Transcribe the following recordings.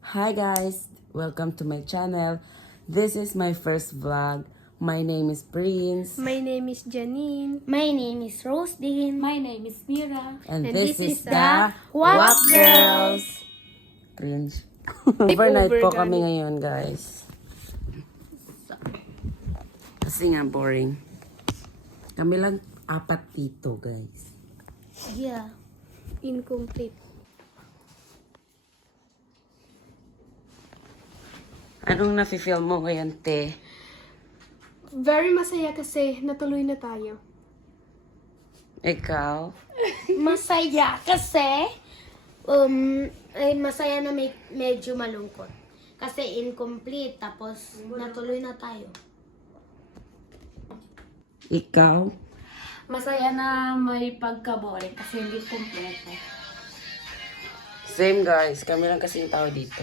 Hi guys, welcome to my channel. This is my first vlog. My name is Prince. My name is Janine. My name is Rose Dean. My name is Mira. And And this this is is the the WAP WAP Girls. Cringe. Overnight po Over, kami gani. ngayon guys. Kasi nga boring. Kami lang apat dito guys. Yeah. Incomplete. Anong nafe-feel mo ngayon, te? Very masaya kasi natuloy na tayo. Ikaw? Masaya kasi masaya na medyo malungkot. Kasi incomplete tapos natuloy na tayo. Ikaw? Masaya na may pagka-boring kasi hindi kompleto. Same guys, kami lang kasing tao dito.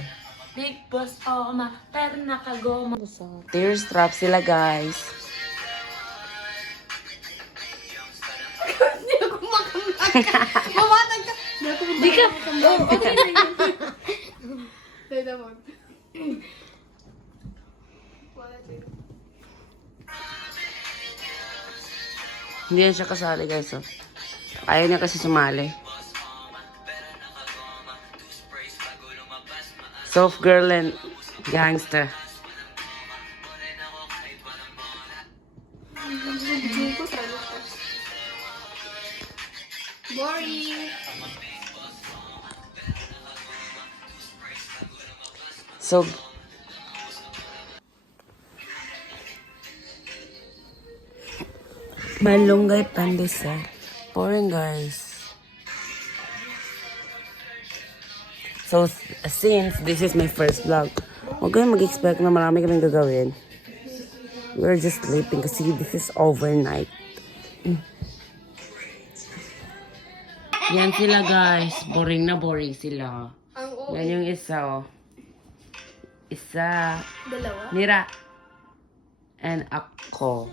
Big Boss Oma, pero nakagoma. Tears trap sila guys. Mamatag ka! Hindi ka! Okay na yun. Dahil naman. Hindi yan siya kasali guys. Oh. Ayaw niya kasi sumali. Soft girl and gangster. Juko sana siya. Boring! So, malunggay pandesal. Boring guys. So, since this is my first vlog, huwag kayong mag-expect na marami kaming gagawin. We're just sleeping kasi this is overnight. Yan sila guys. Boring na boring sila. Ang OA. Yan yung isa oh. Isa. Dalawa. Mira. And ako.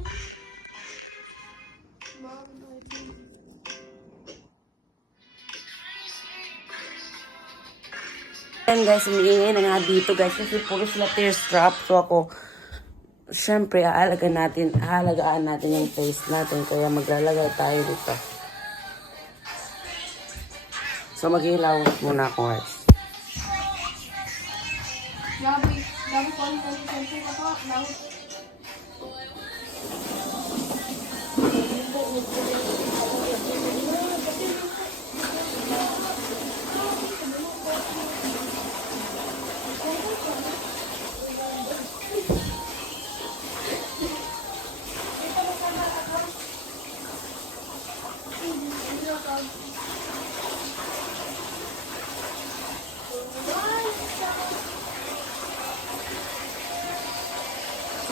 Yan guys, umiingay na nga dito guys kasi puro sila tear strap. So ako, syempre, aalagaan natin yung face natin. Kaya maglalagay tayo dito. So maghihilawot muna ako guys. Gabi ko ang konti ako.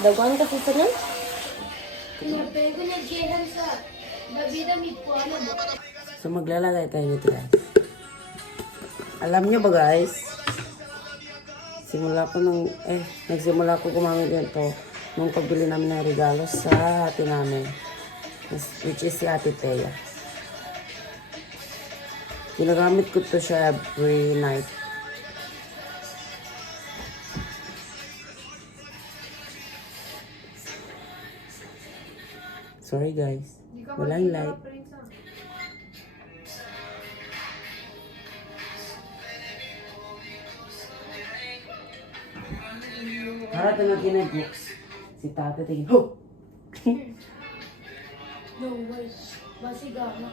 Daguan kasi sa nun? So maglalagay tayo dito guys. Alam nyo ba guys? Nagsimula ko gumamit dito nung pagbili namin ng regalo sa ate namin. Which is si Ate Thea. Ginagamit ko to siya every night. Sorry guys. Walang light. Harap na kinag-books. Si Tate tingin, ho! No way. Masiga na.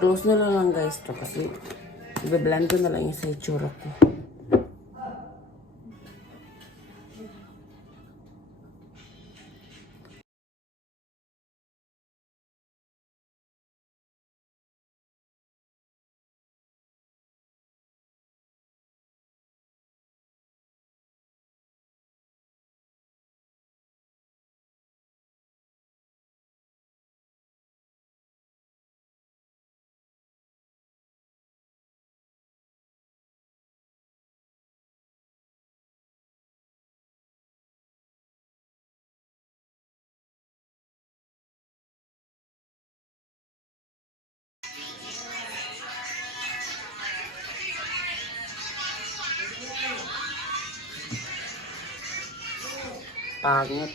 Close na lang guys to kasi i-blend ko na lang yung sa itsura ko. Pangit.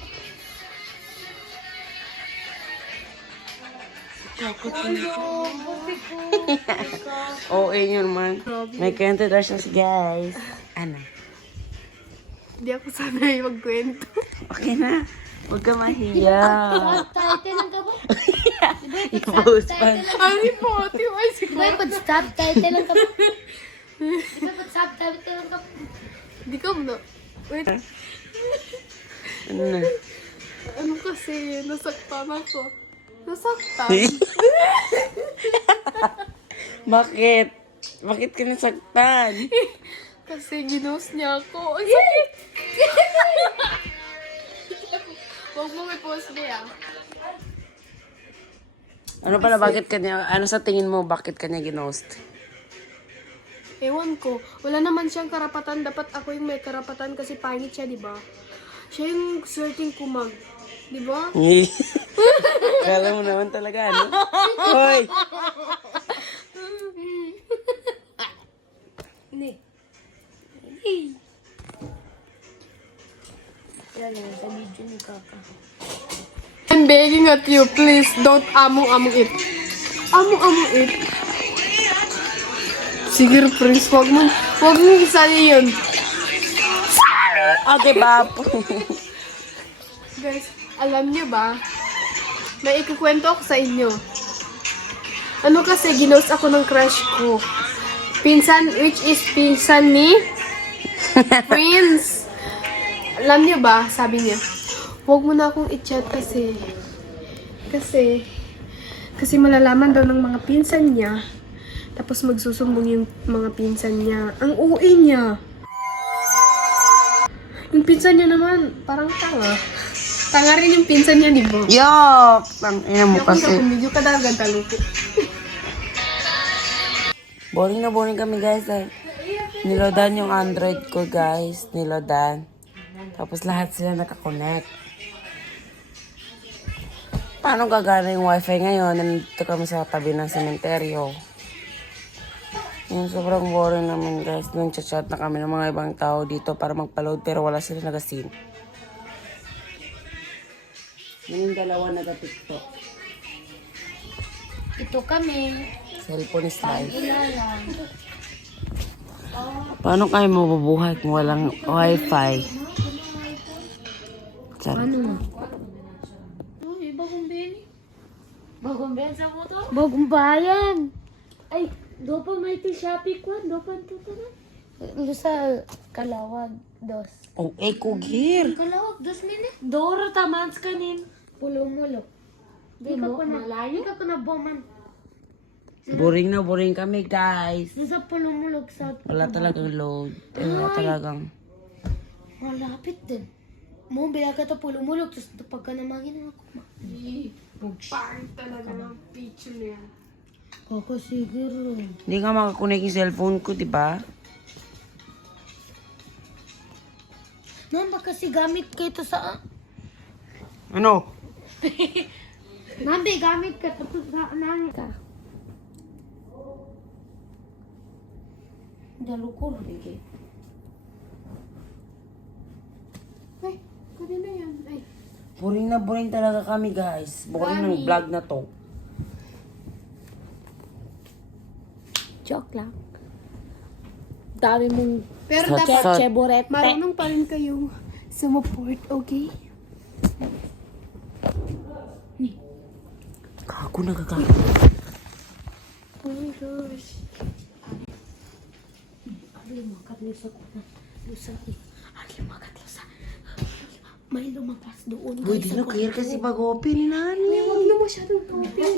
Oo, yun man. May kwento daw siya guys. Ano? Hindi ako sanay magkwento. Okay na. Huwag ka mahiya. Subtitle ka ba? I-post pa. Ang hipote, ay Di ba yung subtitle ka ba? Di ba yung subtitle ka ba? Hindi ka mo. Wait, Ano na? ano kasi, nasaktan ako. Nasaktan? Bakit? Bakit ka nasaktan? Kasi ginos niya ako. Ang sakit! Huwag mo may post niya. Ano pala, bakit kanya, ano sa tingin mo, bakit kanya ginost? Ewan ko. Wala naman siyang karapatan. Dapat ako yung may karapatan kasi pangit siya, di ba? Siya yung swerteng kumag. Di ba? Kala mo naman talaga, ano? Hoy! Hindi. Yan lang, sa video ni Kaka. I'm begging at you, please don't among it. Among it. Sige, Prince, wag mo isali yun. Okay, Bab. Guys, alam niyo ba, may ikukwento ako sa inyo. Ano kasi, ginost ako ng crush ko. Pinsan, which is pinsan ni Prince. Alam niyo ba, sabi niya, huwag mo na akong i-chat kasi malalaman daw ng mga pinsan niya, tapos magsusumbong yung mga pinsan niya. Ang uwi niya. Yung pinsan niya naman, parang tanga. Tanga rin yung pinsan niya, di ba? Yok! Ang ina mo kasi. Medyo kadagan talupo. Boring na boring kami, guys. Niloadan yung Android ko, guys. Niloadan. Tapos lahat sila nakakonect. Paano gagana yung wifi ngayon? Nandito kami sa tabi ng sementeryo. Yung sobrang boring naman, guys. Nung chat na kami ng mga ibang tao dito para magpa-load pero wala sila nag-sync. Yung dalawa nag-tiktok. Ito kami. Cellphone is live. Ilalang. Paano kayo mabubuhay kung walang wifi? Charot. Uy, bagong bini. Bagong bensa mo to? Bagong bayan. Ay, doon may ti Shopee ko. Doon pa ito na. Doon sa Kalawag, 2. Oh, kugir. Kalawag, 2 minutes. Doro tamans kanin. Pulo-mulo. Di ka ko na, malayo? Di ka ko na boman. Boring na boring kami, guys. Doon sa pulo-mulog sa... Wala talagang load. Wala talagang... Malapit din. Mo, bila ka to pulo-mulog. Tapos pagka namangin ako. Pangit talaga ng picture niya. Kakasiguro. Hindi nga makakunik yung cellphone ko, di ba? Namba kasi gamit ka ito sa... Ano? Nambi, gamit ka. Tapos namin ka. Dalukor. Sige. Ay, kanina yan. Ay, Boring na boring talaga kami, guys. Boring ng vlog na to. Joke lang. Dami mong pero Sot, dapat sot. cheborete. marunong pa rin kayo sumuport, okay? Kago na kagago. Oh my gosh. May lumabas doon. Uy, di na clear kasi pag open, nani. Huwag na masyadong open.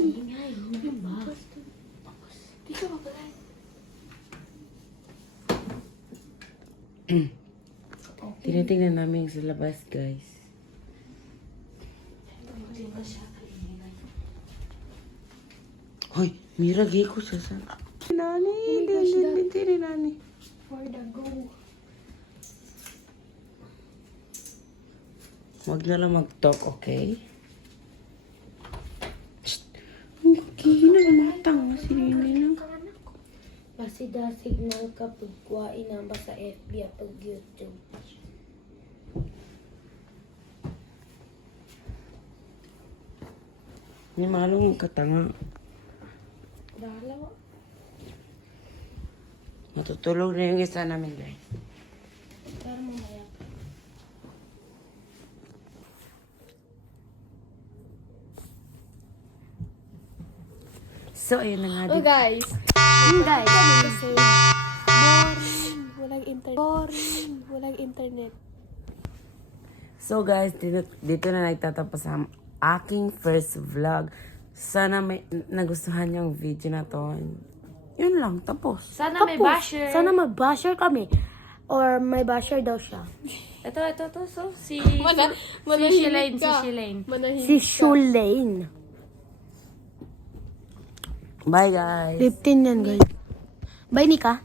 Di ka mapalay. Tinitingnan namin sa labas, guys. Hoy, Mira, gay ko sa sa... Nani, hindi, nani. For the go. Huwag na lang mag-talk, okay? Shh! Ang kina, matang. Sinili lang. Kasi da signal ka pagkuhain namba sa FB at pag YouTube. Ni malong katanga. Matutulog na yung isa namin, guys. So, ayun na nga Oh, din. guys. Guys. Kasi boring. Walang internet. Boring. Walang internet. So, guys, dito na nagtatapos ang aking first vlog. Sana may nagustuhan yung video na to. Yun lang, tapos. Sana may basher. Sana mag-basher kami. Or may basher daw siya. Ito. So, si Manahimik Shilane. ka. Shilane. Manahimik Si ka. Shulane. Bye, guys. 15 yan, guys. Bye, Nika.